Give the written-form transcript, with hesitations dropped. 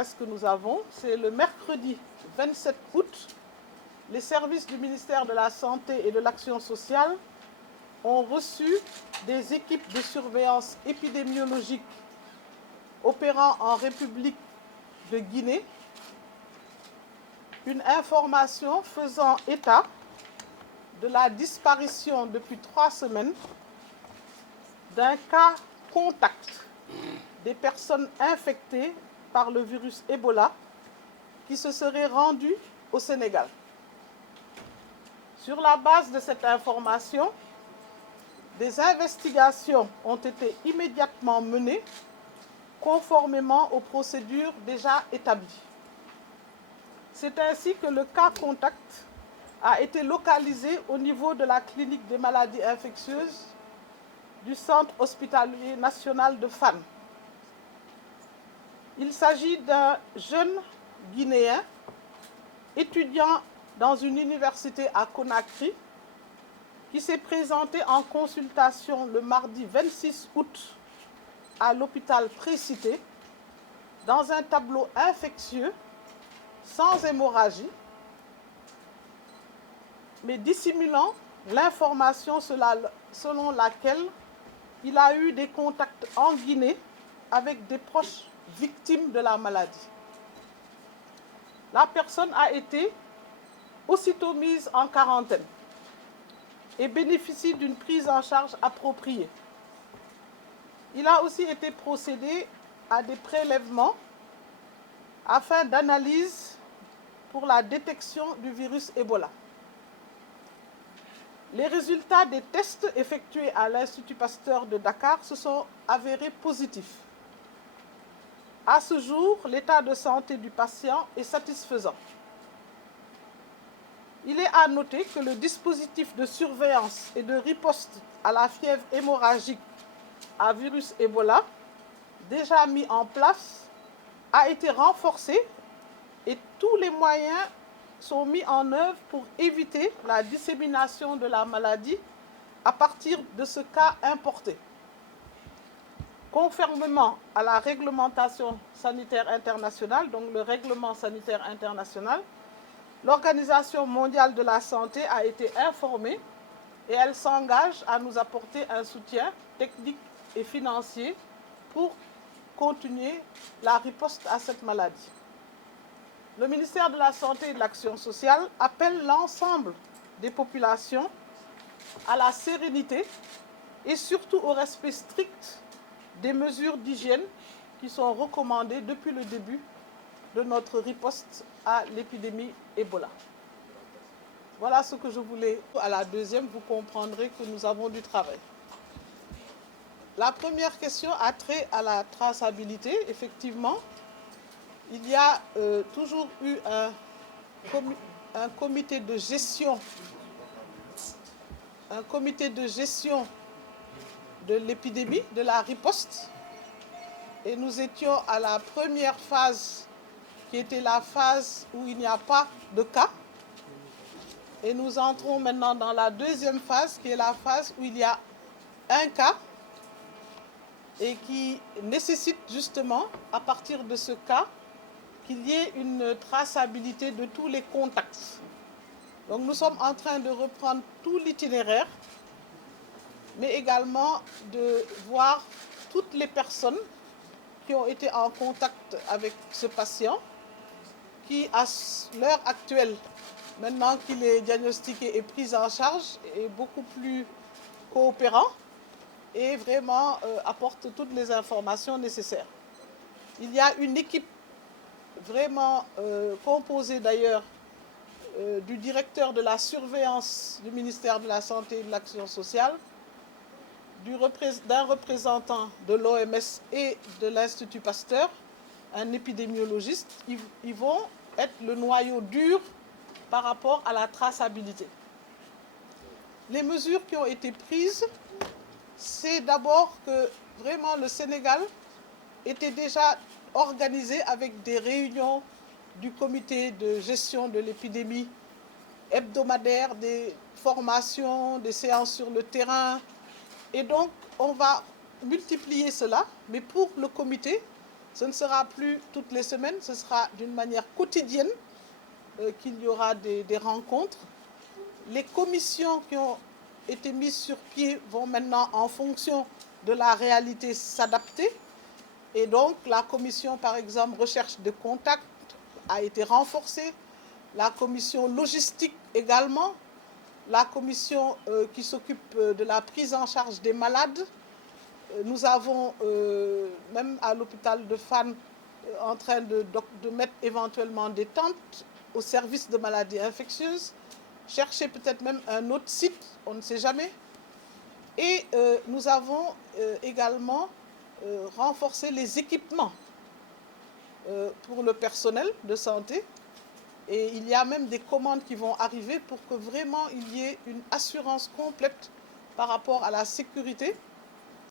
presse que nous avons, c'est le mercredi 27 août, les services du ministère de la Santé et de l'Action sociale ont reçu des équipes de surveillance épidémiologique opérant en République de Guinée une information faisant état de la disparition depuis 3 semaines d'un cas contact des personnes infectées par le virus Ebola qui se seraient rendues au Sénégal. Sur la base de cette information, des investigations ont été immédiatement menées conformément aux procédures déjà établies. C'est ainsi que le cas contact a été localisé au niveau de la clinique des maladies infectieuses du centre hospitalier national de Fann. Il s'agit d'un jeune Guinéen, étudiant dans une université à Conakry, qui s'est présenté en consultation le mardi 26 août à l'hôpital précité dans un tableau infectieux sans hémorragie, mais dissimulant l'information selon laquelle il a eu des contacts en Guinée avec des proches victimes de la maladie. La personne a été aussitôt mise en quarantaine et bénéficie d'une prise en charge appropriée. Il a aussi été procédé à des prélèvements afin d'analyse pour la détection du virus Ebola. Les résultats des tests effectués à l'Institut Pasteur de Dakar se sont avérés positifs. À ce jour, l'état de santé du patient est satisfaisant. Il est à noter que le dispositif de surveillance et de riposte à la fièvre hémorragique à virus Ebola, déjà mis en place, a été renforcé et tous les moyens sont mis en œuvre pour éviter la dissémination de la maladie à partir de ce cas importé. Conformément à la réglementation sanitaire internationale, donc le règlement sanitaire international, l'Organisation mondiale de la santé a été informée et elle s'engage à nous apporter un soutien technique et financier pour continuer la riposte à cette maladie. Le ministère de la Santé et de l'Action sociale appelle l'ensemble des populations à la sérénité et surtout au respect strict des mesures d'hygiène qui sont recommandées depuis le début de notre riposte à l'épidémie Ebola. Voilà ce que je voulais. À la deuxième, vous comprendrez que nous avons du travail. La première question a trait à la traçabilité. Effectivement, il y a toujours eu un comité de gestion de l'épidémie, de la riposte. Et nous étions à la première phase, qui était la phase où il n'y a pas de cas. Et nous entrons maintenant dans la deuxième phase, qui est la phase où il y a un cas et qui nécessite justement, à partir de ce cas, qu'il y ait une traçabilité de tous les contacts. Donc nous sommes en train de reprendre tout l'itinéraire, mais également de voir toutes les personnes qui ont été en contact avec ce patient, qui à l'heure actuelle, maintenant qu'il est diagnostiqué et pris en charge, est beaucoup plus coopérant et vraiment apporte toutes les informations nécessaires. Il y a une équipe vraiment composée d'ailleurs du directeur de la surveillance du ministère de la Santé et de l'Action sociale, d'un représentant de l'OMS et de l'Institut Pasteur, un épidémiologiste. Ils vont être le noyau dur par rapport à la traçabilité. Les mesures qui ont été prises, c'est d'abord que vraiment le Sénégal était déjà organisé avec des réunions du comité de gestion de l'épidémie hebdomadaire, des formations, des séances sur le terrain. Et donc, on va multiplier cela. Mais pour le comité, Ce ne sera plus toutes les semaines, ce sera d'une manière quotidienne qu'il y aura des rencontres. Les commissions qui ont été mises sur pied vont maintenant, en fonction de la réalité, s'adapter. Et donc, la commission, par exemple, recherche de contacts a été renforcée. La commission logistique également. La commission qui s'occupe de la prise en charge des malades. Nous avons, même à l'hôpital de Fann, en train de mettre éventuellement des tentes au service de maladies infectieuses. Chercher peut-être même un autre site, on ne sait jamais. Et nous avons également renforcé les équipements pour le personnel de santé. Et il y a même des commandes qui vont arriver pour que vraiment il y ait une assurance complète par rapport à la sécurité